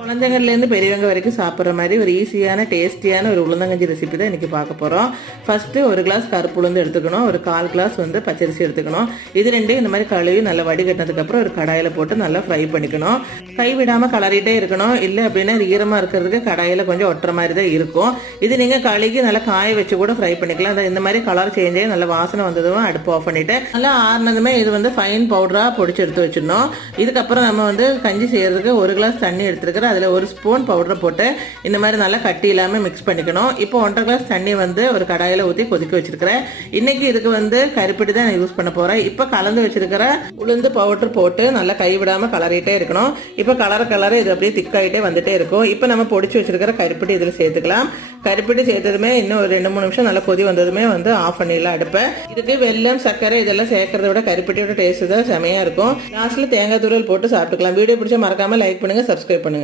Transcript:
குழந்தைங்கள்லேருந்து பெரியவங்க வரைக்கும் சாப்பிட்ற மாதிரி ஒரு ஈஸியான டேஸ்டியான ஒரு உளுந்தங்கஞ்சி ரெசிபி தான் இன்றைக்கி பார்க்க போகிறோம். ஃபஸ்ட்டு ஒரு கிளாஸ் கருப்பு உளுந்து எடுத்துக்கணும், ஒரு 1/4 கிளாஸ் பச்சரிசி எடுத்துக்கணும். இது ரெண்டையும் இந்த மாதிரி கழுவி நல்லா வடிகட்டினதுக்கப்புறம் ஒரு கடாயில் போட்டு நல்லா ஃப்ரை பண்ணிக்கணும். கை விடாமல் கலரிட்டே இருக்கணும், இல்லை அப்படின்னா ஈரமாக இருக்கிறதுக்கு கடாயில் கொஞ்சம் ஒட்டுற மாதிரி தான் இருக்கும். இது நீங்கள் கழுகி நல்லா காய வச்சு கூட ஃப்ரை பண்ணிக்கலாம். இந்த மாதிரி கலர் சேஞ்ச் ஆகி நல்ல வாசனை வந்ததும் அடுப்பு ஆஃப் பண்ணிவிட்டு நல்லா ஆறுனதுமே இது ஃபைன் பவுடராக பொடிச்சு எடுத்து வச்சிடணும். இதுக்கப்புறம் நம்ம கஞ்சி செய்கிறதுக்கு 1 கிளாஸ் தண்ணி எடுத்துருக்கிறோம். அதில் 1 ஸ்பூன் பவுடரை போட்டு இந்த மாதிரி நல்லா கட்டி இல்லாமல் மிக்ஸ் பண்ணிக்கணும். இப்போ 1/2 கிளாஸ் தண்ணி ஒரு கடாயில் ஊற்றி கொதிக்க வச்சிருக்கிறேன். இன்னைக்கு இதுக்கு கருப்பட்டி தான் நான் யூஸ் பண்ண போகிறேன். இப்போ கலந்து வச்சிருக்கிற உளுந்து பவுடர் போட்டு நல்லா கைவிடாமல் கலரிட்டே இருக்கணும். இப்போ கலர இது அப்படியே திக்காயிட்டே வந்துட்டே இருக்கும். இப்போ நம்ம பொடிச்சு வச்சிருக்கிற கருப்பட்டி இதில் சேர்த்துக்கலாம். கருப்பட்டி சேர்த்ததுமே இன்னும் ஒரு 2-3 நிமிஷம் நல்லா கொதி வந்ததுமே ஆஃப் பண்ணிடலாம் அடுப்பை. இதுக்கு வெல்லம் சர்க்கரை இதெல்லாம் சேர்க்கறத விட கருப்பட்டியோட டேஸ்ட் தான் செமையாக இருக்கும். லாஸ்ட்டில் தேங்காய் தூள் போட்டு சாப்பிட்டுக்கலாம். வீடியோ பிடிச்சா மறக்காமல் லைக் பண்ணுங்கள், சப்ஸ்கிரைப் பண்ணுங்கள்.